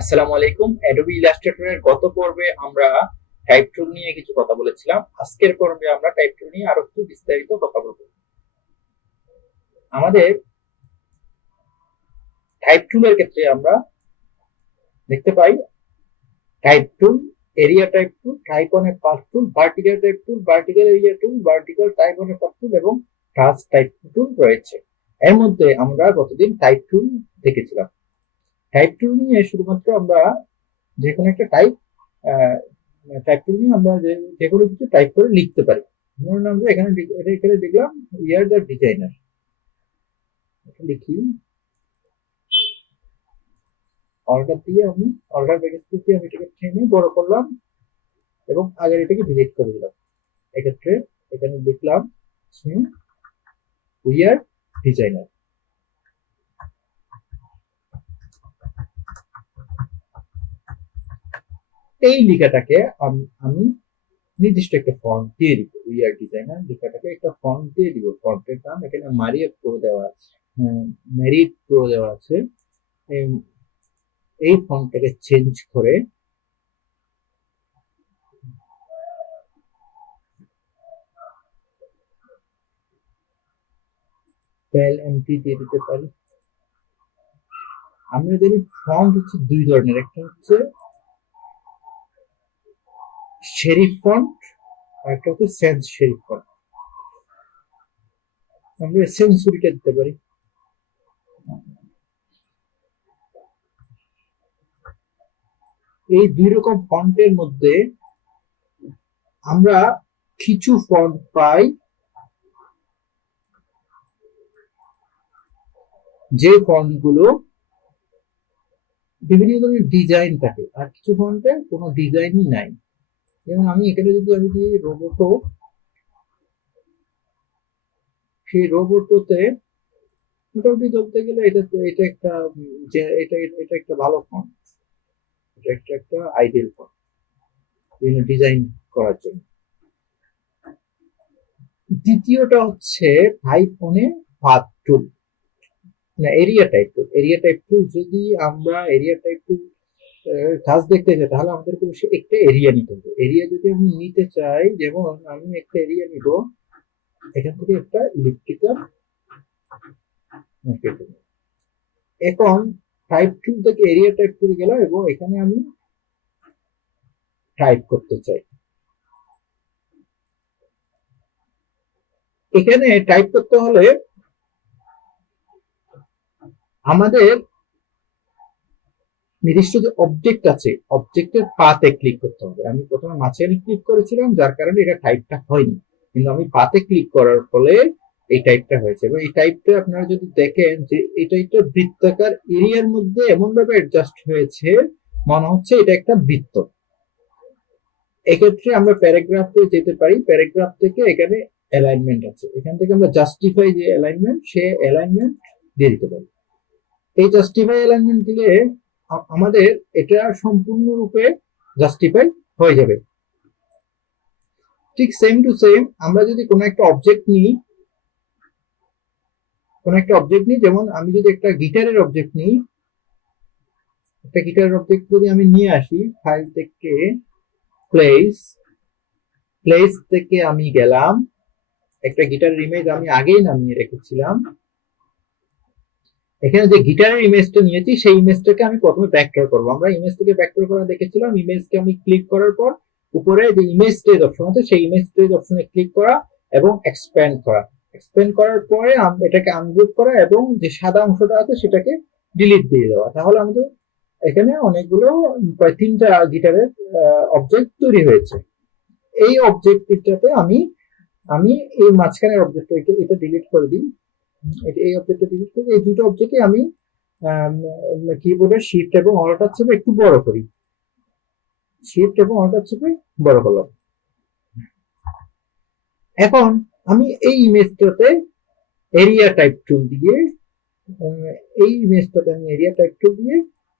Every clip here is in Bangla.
আসসালামু আলাইকুম। অ্যাডোবি ইলাস্ট্রেটরের গত পর্বে আমরা টাইপ টুল নিয়ে কিছু কথা বলেছিলাম। আজকের পর্বে আমরা টাইপ টুল নিয়ে আরো একটু বিস্তারিত কথা বলবো। আমাদের টাইপ টুলের ক্ষেত্রে আমরা দেখতে পাই type tool, area type tool, type on a path tool, vertical type tool, vertical area tool, vertical type on a path tool এবং টাচ টাইপ টুল রয়েছে। এর মধ্যে আমরা গতদিন টাইপ টুল দেখেছিলাম। টাইপ টুল নিয়ে শুধুমাত্র আমরা যে কোনো একটা টাইপ টাইপ টুল নিয়ে আমরা যে কোনো কিছু টাইপ করে লিখতে পারি। ধরুন আমরা এখানে লিখলাম ইয়ার দ্য ডিজাইনার, লিখি অর্ডার দিয়ে আমি অর্ডার ব্যাগেজ দিয়ে আমি এটাকে টেনে বড় করলাম এবং আগের এটাকে ডিলিট করে দিলাম। এক্ষেত্রে এখানে লিখলাম উইয়ার ডিজাইনার। এই লেখাটাকে আমি নির্দিষ্ট একটা ফন্ট দিয়ে দিব। উইয়ার ডিজাইনার লেখাটাকে একটা ফন্ট দিয়ে দিব। ফন্টের নাম এখানে মারিয়েট প্রো দেওয়া আছে, মেরিট প্রো দেওয়া আছে। এই ফন্টটাকে চেঞ্জ করে পেল এমটি দিয়ে দিতে পারি। আমরা জানি ফন্ট হচ্ছে দুই ধরনের, একটা হচ্ছে শেরিফ ফন্ট আর একটা হচ্ছে সেন্স শেরিফ ফন্ট। আমরা সেন্সুরিটা দিতে পারি। এই দুই রকম ফন্টের মধ্যে আমরা কিছু ফন্ট পাই যে ফন্টগুলো বিভিন্ন ধরনের ডিজাইন থাকে আর কিছু ফন্টে কোনো ডিজাইনই নাই। যেমন আমি এখানে যদি রোবোটো, সেই রোবোটোতে মোটামুটি ধরতে গেলে এটা একটা এটা একটা ভালো ফন্ট, এটা একটা আইডিয়াল ফন্ট বিভিন্ন ডিজাইন করার জন্য। দ্বিতীয়টা হচ্ছে টাইপ অনে পাথ টুল, না area type tool. Area type টুল যদি আমরা এরিয়া টাইপ টুল কাজ দেখতে চাই তাহলে আমাদের একটা এরিয়া নিতে হবে। এরিয়া যদি আমি নিতে চাই, যেমন আমি একটা এরিয়া নিব, এখান থেকে একটা ইলেকট্রিক্যাল। এখন টাইপ টুল থেকে এরিয়া টাইপ করে গেলাম এবং এখানে আমি টাইপ করতে চাই। এখানে টাইপ করতে হলে আমাদের নির্দিষ্ট যে অবজেক্ট আছে, অবজেক্টের পাতে ক্লিক করতে হবে। আমি প্রথমে মাঝখানে ক্লিক করেছিলাম, যার কারণে এটা টাইপটা হয়নি, কিন্তু আমি পাতে ক্লিক করার ফলে এই টাইপটা হয়েছে। এবং এই টাইপটা আপনারা যদি দেখেন যে এটা একটা বৃত্তাকার এরিয়ার মধ্যে এমন ভাবে অ্যাডজাস্ট হয়েছে মনে হচ্ছে এটা একটা বৃত্ত। এক্ষেত্রে আমরা প্যারাগ্রাফে যেতে পারি। প্যারাগ্রাফ থেকে এখানে অ্যালাইনমেন্ট আছে, এখান থেকে আমরা জাস্টিফাই যে অ্যালাইনমেন্ট, সে অ্যালাইনমেন্ট দিয়ে দিতে পারি। এই জাস্টিফাই অ্যালাইনমেন্ট দিলে আমাদের এটা সম্পূর্ণরূপে জাস্টিফাই হয়ে যাবে। ঠিক সেম টু সেম আমরা যদি কোনো একটা অবজেক্ট নিই, যেমন আমি যদি একটা গিটারের অবজেক্ট নিই, একটা গিটারের অবজেক্ট যদি আমি নিয়ে আসি, ফাইল থেকে প্লেস থেকে আমি গেলাম, একটা গিটারের ইমেজ আমি আগেই নামিয়ে রেখেছিলাম। এখানে যে গিটারের ইমেজটা নিয়েছি সেই ইমেজটাকে আমি প্রথমে ভেক্টর করব। আমরা ইমেজ থেকে ভেক্টর করা দেখেছিলাম। ইমেজকে আমি ক্লিক করার পর উপরে যে ইমেজ ট্রেজ অপশন আছে সেই ইমেজ ট্রেজ অপশনে ক্লিক করা এবং এক্সপ্যান্ড করা। এক্সপ্যান্ড করার পরে এটাকে আনগ্রুপ করা এবং যে সাদা অংশটা আছে সেটাকে ডিলিট দিয়ে দেওয়া। তাহলে আমাদের এখানে অনেকগুলো প্রায় 3টা গিটারের অবজেক্ট তৈরি হয়েছে। এই অবজেক্টটাতে আমি এই মাঝখানের অবজেক্টটা এটা ডিলিট করে দিই। এই অবজেক্টটা ডিলিট করে এই দুটো অবজেক্টে আমি কিবোর্ডের শিফট এবং অল্টার চেপে একটু বড় করি। শিফট এবং অল্টার চেপে বড় করলাম। এখন আমি এই ইমেজটাতে এরিয়া টাইপ টুল দিয়ে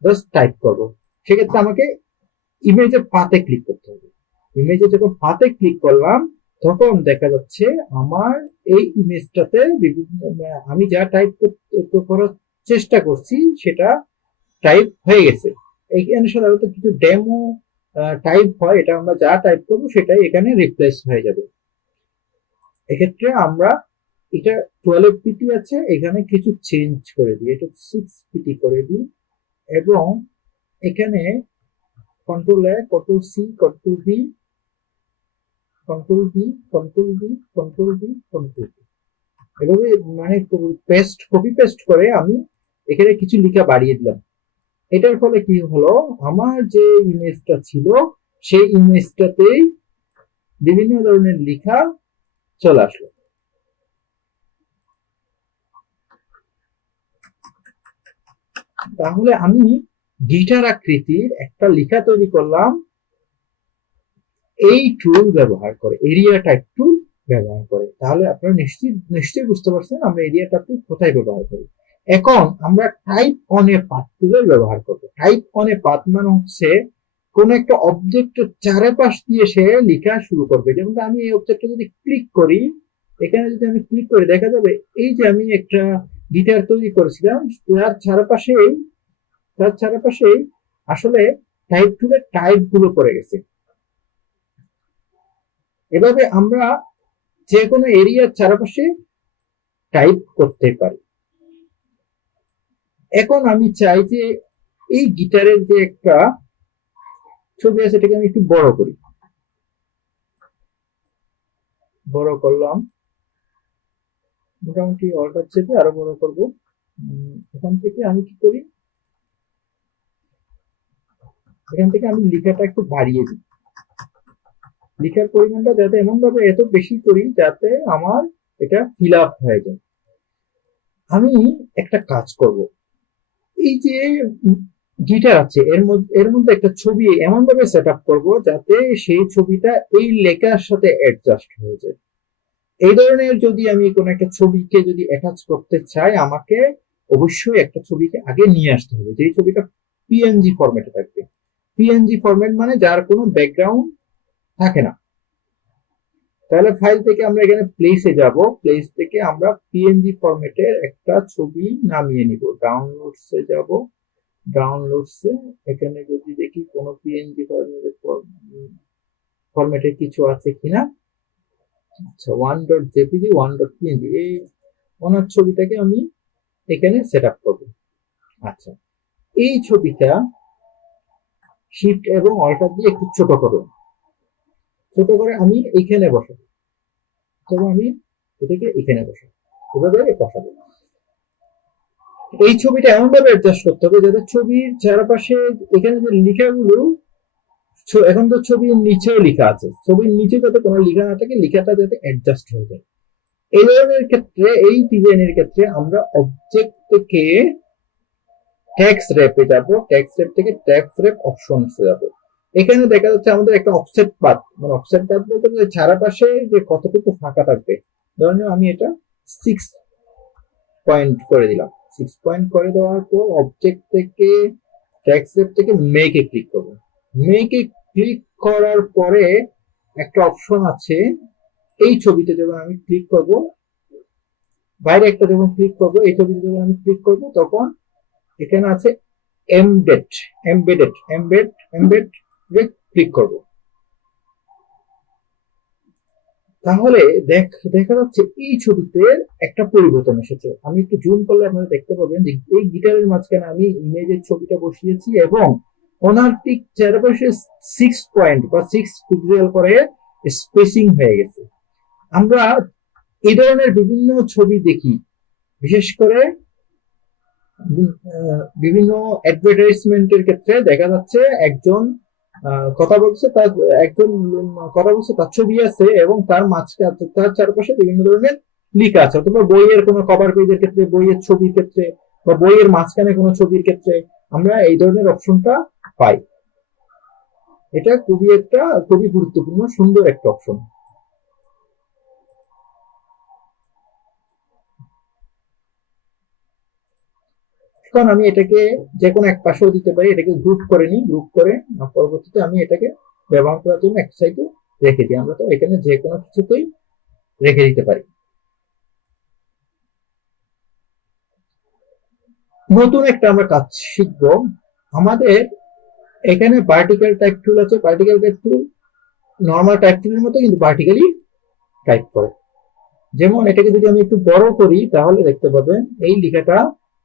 জাস্ট টাইপ করব। সেক্ষেত্রে আমাকে ইমেজের পাতে ক্লিক করতে হবে। ইমেজে যখন পাতে ক্লিক করলাম তখন দেখা যাচ্ছে আমার এই ইমেজটাতে আমি যা টাইপ করার চেষ্টা করছি সেটা টাইপ হয়ে গেছে। এখানে সাধারণত কিছু ডেমো টাইপ হয়, এটা আমরা যা টাইপ করবো সেটাই এখানে রিপ্লেস হয়ে যাবে। এক্ষেত্রে আমরা এটা 12 পিটি আছে, এখানে কিছু চেঞ্জ করে দিই, এটা 6 পিটি করে দিই, এবং এখানে control A, control C, control V, control V, control V, control V, control V, এভাবে মানে কপি পেস্ট করে আমি এখানে কিছু লেখা বাড়িয়ে দিলাম। এটার ফলে কি হলো, আমার যে ইমেজটা ছিল সেই ইমেজটাতেই বিভিন্ন ধরনের লেখা চলে আসলো। তাহলে আমি গিটার আকৃতির একটা লেখা তৈরি করলাম এই টুল ব্যবহার করে, এরিয়া টাইপ টুল ব্যবহার করে। তাহলে আপনারা নিশ্চয়ই বুঝতে পারছেন আমরা এরিয়া টাইপ টুল কোথায় ব্যবহার করি। এখন আমরা টাইপ অন এ পাথ টুলের ব্যবহার করব। টাইপ অন এ পাথ মানে হচ্ছে কোন একটা অবজেক্টের চারপাশ দিয়ে সে লেখা শুরু করবে। যেমন আমি এই অবজেক্টে যদি ক্লিক করি, এখানে যদি আমি ক্লিক করি দেখা যাবে এই যে আমি একটা গিটার তৈরি করেছিলাম তার চারপাশেই আসলে টাইপ টুলের টাইপ গুলো পড়ে গেছে। এভাবে আমরা যে কোনো এরিয়ার চারপাশে টাইপ করতে পারি। এখন আমি চাই যে এই গিটারের যে একটা ছবি আছে এটাকে আমি একটু বড় করি, বড় করলাম, মোটামুটি অল্টার চেপে আরো বড় করব। এখান থেকে আমি কি করি, এখান থেকে আমি লেখাটা একটু বাড়িয়ে দিই, লেখার পরিমাণটা যাতে এমন ভাবে এত বেশি করি যাতে আমার এটা ফিল আপ হয়ে যায়। আমি একটা কাজ করব, এই যে গিটার আছে এর মধ্যে একটা ছবি এমন ভাবে সেট আপ করবো যাতে সেই ছবিটা এই লেখার সাথে অ্যাডজাস্ট হয়ে যায়। এই ধরনের যদি আমি কোন একটা ছবিকে যদি অ্যাটাচ করতে চাই, আমাকে অবশ্যই একটা ছবিকে আগে নিয়ে আসতে হবে যে ছবিটা পিএনজি ফরম্যাটে থাকবে। পিএনজি ফরম্যাট মানে যার কোনো ব্যাকগ্রাউন্ড থাকে না। তাহলে ফাইল থেকে আমরা এখানে প্লেসে যাব, প্লেস থেকে আমরা পিএনজি ফরম্যাটের একটা ছবি নামিয়ে নিব। ডাউনলোডসে যাব, ডাউনলোডসে এখানে যদি দেখি কোনো পিএনজি ফরম্যাটের কিছু আছে কিনা। আচ্ছা, 1.jpg 1.png এই ওনার ছবিটাকে আমি এখানে সেট আপ করবো। আচ্ছা, এই ছবিটা শিফট এবং অল্টার দিয়ে একটু ছোট করব, ছোট করে আমি এইখানে বসাবো, তবে আমি এটাকে এখানে বসাবো, এভাবে বসাবো। এই ছবিটা এমন ভাবে অ্যাডজাস্ট করতে হবে যাতে ছবির চারপাশে এখানে যে লেখাগুলো, এখন তো ছবির নিচেও লেখা আছে, ছবির নিচে যাতে কোনো লেখা না থাকে, লেখাটা যাতে অ্যাডজাস্ট হয়ে যায়। এই ধরনের ক্ষেত্রে, এই ডিজাইনের ক্ষেত্রে আমরা অবজেক্ট থেকে টেক্সট র্যাপে যাব, টেক্সট র্যাপ থেকে টেক্সট র্যাপ অপশনসে যাব। এখানে দেখা যাচ্ছে আমাদের একটা অফসেট পাথ, মানে অফসেট পাথ বলতে চারপাশে যে কতটুকু ফাঁকা থাকবে। ধরেন আমি এটা 6 পয়েন্ট করে দিলাম। 6 পয়েন্ট করে দেওয়ার পর অবজেক্ট থেকে টেক্সট র্যাপ থেকে মেকে ক্লিক করব। মেকে ক্লিক করার পরে একটা অপশন আছে, এই ছবিতে যখন আমি ক্লিক করব, বাইরে একটা যখন ক্লিক করব, এই ছবিতে যখন আমি ক্লিক করব তখন এখানে আছে এমবেড ক্লিক করব। তাহলে দেখা যাচ্ছে এই ছবিতে একটা পরিবর্তন এসেছে। আমি একটু জুম করলে আপনারা দেখতে পাবেন যে এই গিটারের মাঝখানে আমি ইমেজের ছবিটা বসিয়েছি এবং ওনার ঠিক চারপাশে 6 পয়েন্ট বা 6 পিক্সেল করে স্পেসিং হয়ে গেছে। আমরা এই ধরনের বিভিন্ন ছবি দেখি, বিশেষ করে বিভিন্ন অ্যাডভার্টাইজমেন্টের ক্ষেত্রে দেখা যাচ্ছে একজন কথা বলছে, তার ছবি আছে এবং তার মাঝখানে তার চারপাশে বিভিন্ন ধরনের লেখা আছে, অথবা বইয়ের কোনো কভার পেজের ক্ষেত্রে, বইয়ের ছবির ক্ষেত্রে, বা বইয়ের মাঝখানে কোনো ছবির ক্ষেত্রে আমরা এই ধরনের অপশনটা পাই। এটা খুবই গুরুত্বপূর্ণ, সুন্দর একটা অপশন। এখন আমি এটাকে যে কোনো এক পাশেও দিতে পারি, এটাকে গ্রুপ করে নিই, গ্রুপ করে পরবর্তীতে আমি এটাকে ব্যবহার করার জন্য এক সাইডে রেখে দিই। আমরা তো এখানে যে কোনো কিছুতেই রেখে দিতে পারি। নতুন একটা আমরা কাজ শিখবো। আমাদের এখানে ভার্টিক্যাল টাইপ টুল আছে, ভার্টিক্যাল টাইপ টুল নর্মাল টাইপ টুলের মতো কিন্তু ভার্টিক্যালি টাইপ করে। যেমন এটাকে যদি আমি একটু বড় করি তাহলে দেখতে পাবেন এই লেখাটা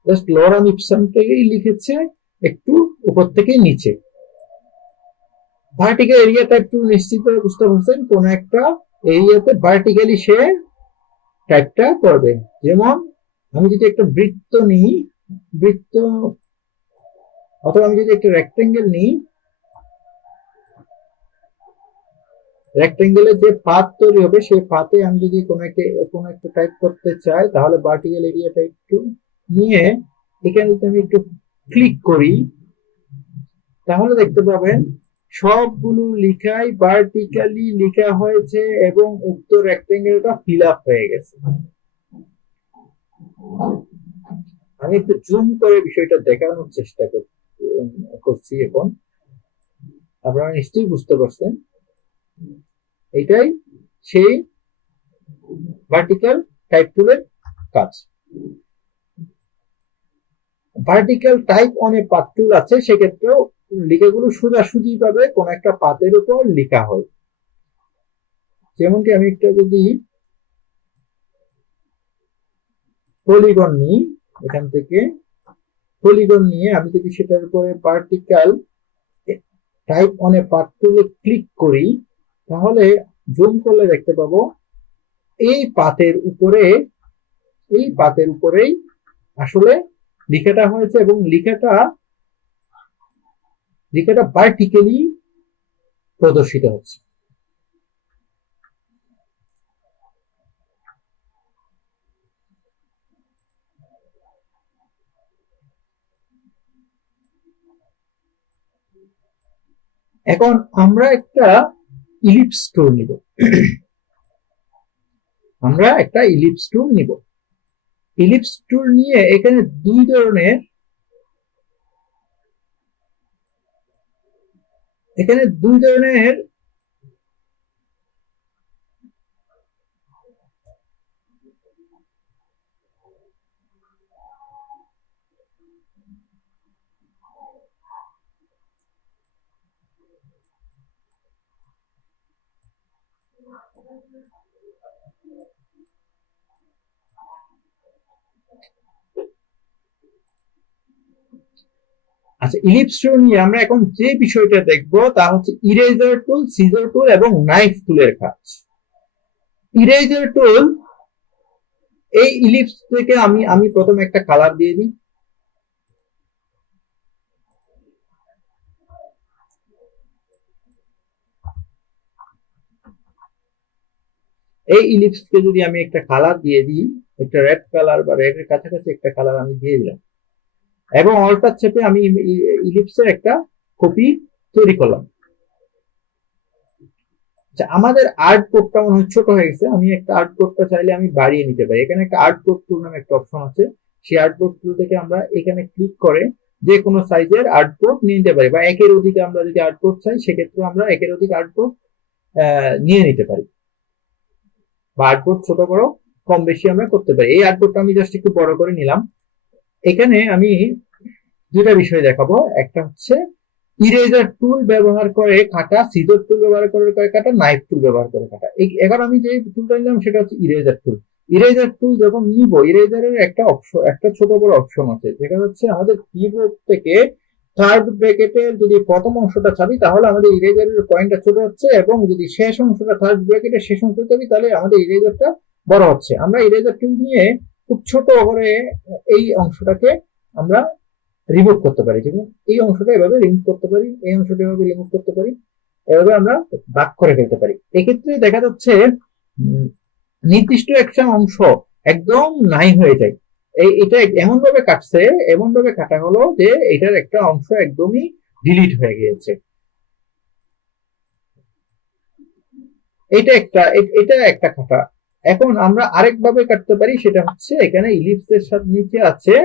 জাস্ট লরাম ইপসাম থেকেই লিখেছে একটু উপর থেকে নিচে। ভার্টিক্যাল এরিয়া টাইপ টুল নিশ্চিতভাবে বুঝতে পারছেন কোন একটা এরিয়াতে ভার্টিক্যালি সে টাইপটা করবে। যেমন আমি যদি একটা বৃত্ত নিই, বৃত্ত অথবা আমি যদি একটা রেক্টেঙ্গেল নিই, রেক্টেঙ্গেলের যে পাত তৈরি হবে সেই পাতে আমি যদি কোনো একটা টাইপ করতে চাই তাহলে ভার্টিক্যাল এরিয়া টাইপ টুল নিয়ে এখানে যদি আমি একটু ক্লিক করি তাহলে দেখতে পাবেন সবগুলো লেখাই ভার্টিক্যালি লেখা হয়েছে এবং উক্ত রেক্টেঙ্গেলটা ফিল আপ হয়ে গেছে। আমি একটু জুম করে বিষয়টা দেখানোর চেষ্টা করছি। এখন আপনারা নিশ্চয়ই বুঝতে পারছেন এটাই সেই ভার্টিক্যাল টাইপ টুলের কাজ। Vertical type on a path টুল আছে, সেক্ষেত্রেও লেখাগুলো সোজাসুজি ভাবে কোন একটা পাতের উপর লেখা হয়। যেমনকি আমি একটা যদি পলিগন নিই, এখান থেকে পলিগন নিয়ে আমি যদি সেটার উপরে vertical type on a path টুলে ক্লিক করি তাহলে জুম করলে দেখতে পাবো এই পাতের উপরেই আসলে লেখাটা হয়েছে এবং লেখাটা ভার্টিক্যালি প্রদর্শিত হচ্ছে। এখন আমরা একটা ইলিপস টুল নিব, ইলিপস টুল নিয়ে এখানে দুই ধরনের আচ্ছা, ইলিপস টুল নিয়ে আমরা এখন যে বিষয়টা দেখব তা হচ্ছে ইরেজার টুল, সিজার টুল এবং নাইফ টুলের কাজ। ইরেজার টুল, এই ইলিপস থেকে আমি প্রথমে একটা কালার দিয়ে দিই। এই ইলিপসকে যদি আমি একটা কালার দিয়ে দিই, একটা রেড কালার বা রেড এর কাছাকাছি একটা কালার আমি দিয়ে দিলাম এবং অল্টার চেপে আমি ইলিপসের একটা কপি তৈরি করলাম। আমাদের আর্ট বোর্ডটা মনে হয় ছোট হয়ে গেছে, আমি একটা আর্ট বোর্ডটা চাইলে আমি বাড়িয়ে নিতে পারি। এখানে একটা আর্ট বোর্ড টুল নামে একটা অপশন আছে, সেই আর্ট বোর্ড টুল থেকে আমরা এখানে ক্লিক করে যে কোনো সাইজের আর্ট বোর্ড নিয়ে নিতে পারি, বা একের অধিক আমরা যদি আর্ট বোর্ড চাই সেক্ষেত্রে আমরা একের অধিক আর্ট বোর্ড নিয়ে নিতে পারি, বা আর্ট বোর্ড ছোট বড় কম বেশি আমরা করতে পারি। এই আর্ট বোর্ডটা আমি জাস্ট একটু বড় করে নিলাম। এখানে আমি দুটা বিষয় দেখাবো, একটা হচ্ছে ইরেজার টুল ব্যবহার করে কাটা, সিজার টুল ব্যবহার করে কাটা, নাইফ টুল ব্যবহার করে কাটা। এখন আমি যে টুলটা নিলাম সেটা হচ্ছে ইরেজার টুল। ইরেজার টুল যখন নিব, ইরেজারের একটা ছোট বড় অপশন আছে, যেটা হচ্ছে আমাদের কিবোর্ড থেকে থার্ড ব্র্যাকেটের যদি প্রথম অংশটা চাবি তাহলে আমাদের ইরেজারের পয়েন্টটা ছোট হচ্ছে, এবং যদি শেষ অংশটা থার্ড ব্র্যাকেটের শেষ অংশ চাবি তাহলে আমাদের ইরেজারটা বড় হচ্ছে। আমরা ইরেজার টুল নিয়ে খুব ছোট করে এই অংশটাকে আমরা রিমুভ করতে পারি, যেমন এই অংশটা এভাবে রিমুভ করতে পারি, এই অংশটা এভাবে রিমুভ করতে পারি, এভাবে আমরা ভাগ করে ফেলতে পারি। এক্ষেত্রে দেখা যাচ্ছে নির্দিষ্ট একটা অংশ একদম নাই হয়ে যায়। এটা এমন ভাবে কাটা হলো যে এটার একটা অংশ একদমই ডিলিট হয়ে গিয়েছে। এটা একটা কাটা। এখন আমরা আরেকভাবে কাটতে পারি, সেটা হচ্ছে এখানে ইলিপসের সাথে নিচে আছে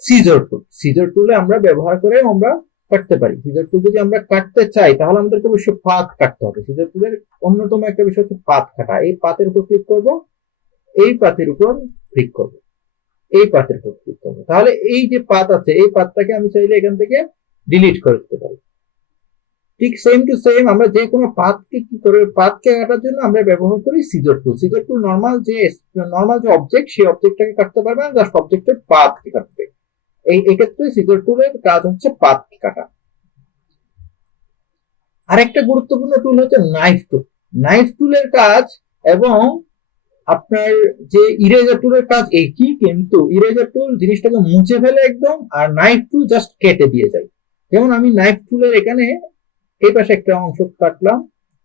সিজার টুলে আমরা ব্যবহার করে আমরা কাটতে পারি। সিজার টুল যদি আমরা কাটতে চাই তাহলে আমাদেরকে অবশ্যই পাত কাটতে হবে। সিজার টুলের অন্যতম একটা বিষয় হচ্ছে পাত কাটা। এই পাতের উপর ক্লিক করব, এই পাতের উপর ক্লিক করব, এই পাতের উপর ক্লিক করব, তাহলে এই যে পাত আছে এই পাতটাকে আমি চাইলে এখান থেকে ডিলিট করে দিতে পারি। ঠিক সেম টু সেম আমরা যে কোনো পাথকে কি করে, পাথকে কাটার জন্য আমরা ব্যবহার করি সিজার টুল। সিজার টুল নর্মাল যে অবজেক্ট, সেই অবজেক্টটাকে কাটতে পারবে না, জাস্ট অবজেক্টের পাথকে কাটবে। এই ক্ষেত্রে সিজার টুলের কাজ হচ্ছে পাথ কাটা। আরেকটা গুরুত্বপূর্ণ টুল হচ্ছে নাইফ টুল। নাইফ টুলের কাজ এবং আপনার যে ইরেজার টুলের কাজ একই, কিন্তু ইরেজার টুল জিনিসটাকে মুছে ফেলে একদম, আর নাইফ টুল জাস্ট কেটে দিয়ে যায়। যেমন আমি নাইফ টুলের এখানে এই পাশে একটা অংশ কাটলাম,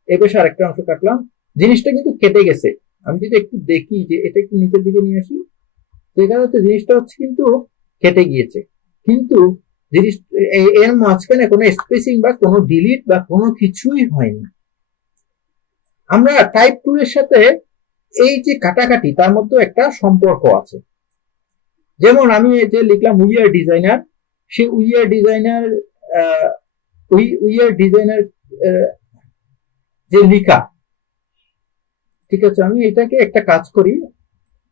এই পাশে আরেকটা অংশ কাটলাম, জিনিসটা কিন্তু কেটে গেছে। আমি যদি একটু দেখি যে এটা একটু নিচের দিকে নিয়ে আসি, দেখা যাচ্ছে জিনিসটা হচ্ছে কিন্তু কেটে গিয়েছে, কিন্তু জিনিস এর মাঝখানে কোনো স্পেসিং বা কোনো ডিলিট বা কোনো কিছুই হয়নি। আমরা টাইপ টুলের সাথে এই যে কাটাকাটি, তার মধ্যে একটা সম্পর্ক আছে। যেমন আমি যে লিখলাম উই আর ডিজাইনার, সেই উই আর ডিজাইনার যে লিখা, ঠিক আছে, আমি এটাকে একটা কাজ করি,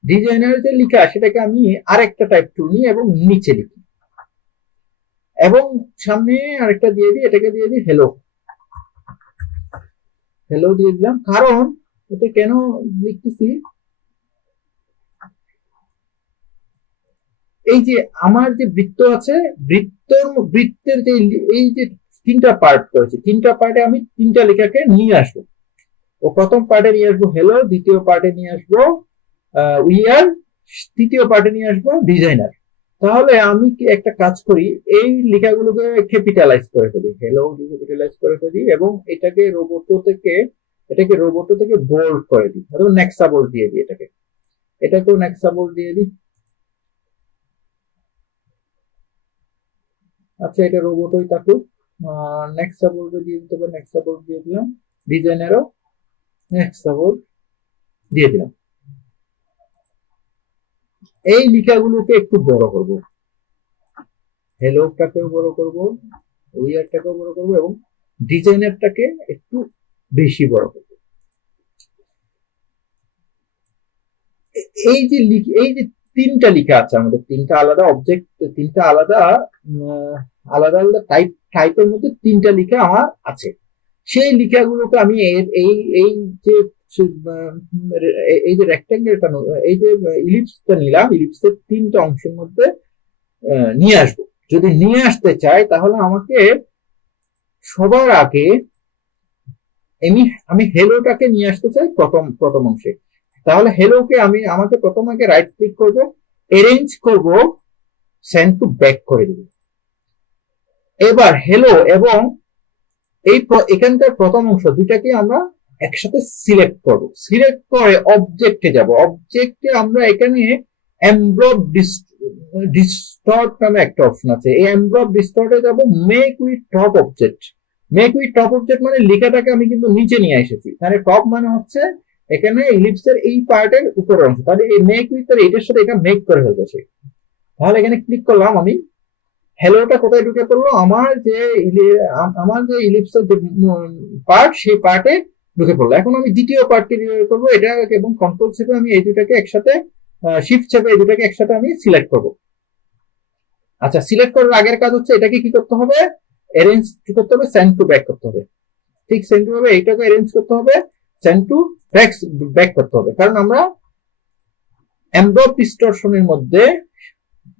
ডিজাইনার যে লিখা সেটাকে আমি আরেকটা টাইপ টুল নিই এবং নিচে লিখি, এবং সামনে আরেকটা দিয়ে দিই, এটাকে দিয়ে দিই হ্যালো, হ্যালো দিয়ে দিলাম। কারণ এটা কেন লিখতেছি, এই যে আমার যে বৃত্ত আছে, বৃত্তের যে এই যে তিনটা পার্ট করেছে, তিনটা পার্টে আমি তিনটা লেখাকে নিয়ে আসবো। ও প্রথম পার্টে নিয়ে আসবো হ্যালো, দ্বিতীয় পার্টে নিয়ে আসবো উই আর, তৃতীয় পার্টে নিয়ে আসবো ডিজাইনার। তাহলে আমি একটা কাজ করি, এই লেখাগুলোকে ক্যাপিটালাইজ করে ফেলি, হ্যালো ক্যাপিটালাইজ করে ফেলি, এবং এটাকে রোবোটো থেকে বোল্ড করে দিই, অথবা নেক্সা বোল্ড দিয়ে দিই, এটাকেও নেক্সা বোল্ড দিয়ে দিই। আচ্ছা, এটা রোবোটই থাকুক, নেক্সা বোল্ড দিয়ে দিতে পারি, নেক্সা বোল্ড দিয়ে দিলাম, ডিজাইনারও নেক্সা বোল্ড দিয়ে দিলাম। এই লেখাগুলোকে একটু বড় করব, হ্যালোটাকেও বড় করব, উইয়ারটাকেও বড় করব, এবং ডিজাইনারটাকে একটু বেশি বড় করব। এই যে তিনটা লেখা আছে আমাদের, তিনটা আলাদা অবজেক্ট, তিনটা আলাদা আলাদা টাইপের মধ্যে তিনটা লেখা আমার আছে। সেই লেখাগুলোকে আমি এই যে রেক্ট্যাঙ্গেলটা, এই যে ইলিপসটা নিলাম, ইলিপসের তিনটা অংশের মধ্যে নিয়ে আসবো। যদি নিয়ে আসতে চাই তাহলে আমাকে সবার আগে আমি হেলোটাকে নিয়ে আসতে চাই প্রথম অংশে। তাহলে হেলোকে আমাকে প্রথম আগে রাইট ক্লিক করব, অ্যারেঞ্জ করব, সেন্ড টু ব্যাক করে দিব। এবার হেলো এবং এখানকার প্রথম অংশ দুইটাকে আমরা একসাথে সিলেক্ট করব। সিলেক্ট করে অবজেক্টে যাব, অবজেক্টে আমরা এখানে এমব্লব ডিস্টর্ট নামে একটা অপশন আছে, এই এমব্লব ডিস্টর্টে যাব, make with top object. Make with top object মানে লেখাটাকে আমি কিন্তু নিচে নিয়ে এসেছি, তাহলে টপ মানে হচ্ছে এখানে ইলিপসের এই পার্টের উপরের অংশ, তাহলে এই মেক উইথ এটার সাথে এটা মেক করে ফেলতেছে। তাহলে এখানে ক্লিক করলাম, আমি হ্যালোটা কোথায় ঢুকে পড়লো, আমার যে ইলিপসের যে পার্ট, সেই পার্টে ঢুকে পড়লো। এখন আমি দ্বিতীয় পার্টকে করবো, এটা এবং কন্ট্রোল চেপে আমি এই দুটাকে একসাথে, শিফট চেপে এই দুটাকে একসাথে আমি সিলেক্ট করবো। আচ্ছা, সিলেক্ট করার আগের কাজ হচ্ছে এটাকে কি করতে হবে, অ্যারেঞ্জ করতে হবে, সেন্ড টু ব্যাক করতে হবে। ঠিক সেন্ড টু হবে, এইটাকে অ্যারেঞ্জ করতে হবে, সেন্ড টু ব্যাক করতে হবে। কারণ আমরা এমব্লব ডিস্টরশনের মধ্যে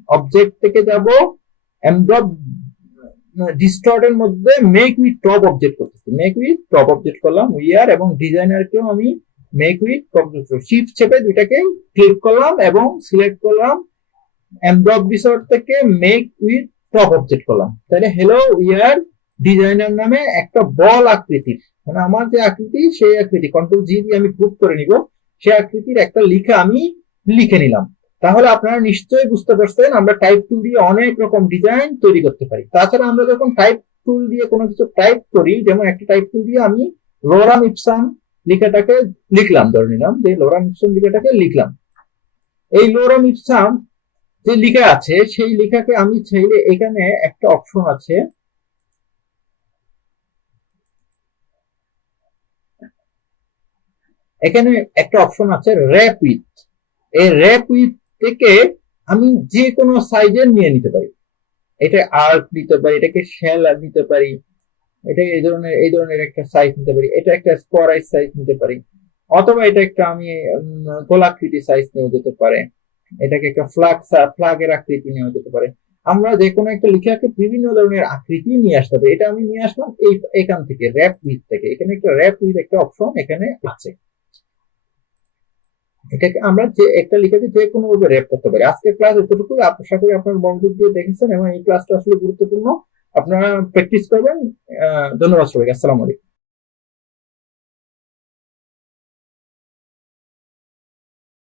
অবজেক্ট থেকে যাব, এমব্লব ডিস্টর্টের মধ্যে মেক উইথ টপ অবজেক্ট করতেছি, মেক উইথ টপ অবজেক্ট করলাম উইয়ার, এবং ডিজাইনারকেও আমি মেক উইথ টপ শিফট চেপে দুইটাকে ক্লিক করলাম এবং সিলেক্ট করলাম, এমব্লব ডিস্টর্ট থেকে মেক উইথ টপ অবজেক্ট করলাম। তাহলে হ্যালো উইয়ার ডিজাইনার নামে একটা বল আকৃতির, মানে আমার যে আকৃতি সেই আকৃতি কন্ট্রোল জি দিয়ে আমি গ্রুপ করে নিব, সেই আকৃতির একটা লেখা আমি লিখে নিলাম। তাহলে আপনারা নিশ্চয়ই বুঝতে পারছেন আমরা টাইপ টুল দিয়ে অনেক রকম ডিজাইন তৈরি করতে পারি। তাছাড়া আমরা যখন টাইপ টুল দিয়ে কোনো কিছু টাইপ করি, যেমন একটা টাইপ টুল দিয়ে আমি লোরাম ইপসাম লেখাটাকে লিখলাম, ধরে নিলাম যে লোরাম ইপসাম লেখাটাকে লিখলাম, এই লোরাম ইপসাম যে লেখা আছে সেই লেখাকে আমি চাইলে এখানে একটা অপশন আছে, এখানে একটা অপশন আছে র্যাপ উইথ, এই র্যাপ উইথ থেকে আমি যে কোনো সাইজের নিয়ে নিতে পারি। এটা আর্ক দিতে পারি, এটাকে শেল নিতে পারি, এটা এই ধরনের একটা সাইজ নিতে পারি, এটা একটা স্পরাইজ সাইজ নিতে পারি, অথবা এটা একটা আমি গোলাকৃতি সাইজ নিয়ে যেতে পারে, এটাকে একটা ফ্লাগের আকৃতি নেওয়া যেতে পারে। আমরা যে কোনো একটা লিখাকে বিভিন্ন ধরনের আকৃতি নিয়ে আসতে হবে। এটা আমি নিয়ে আসলাম এখান থেকে র্যাপ উইথ থেকে। এখানে একটা র্যাপ উইথ একটা অপশন এখানে আছে। এটাকে আমরা যে একটা লিখাকে যে কোনো ভাবে র্যাপ করতে পারি। আজকের ক্লাস এতটুকু। আশা করি আপনার মনোযোগ দিয়ে দেখেছেন এবং এই ক্লাসটা আসলে গুরুত্বপূর্ণ। আপনারা প্র্যাকটিস করবেন। ধন্যবাদ সবাইকে। আসসালামু আলাইকুম।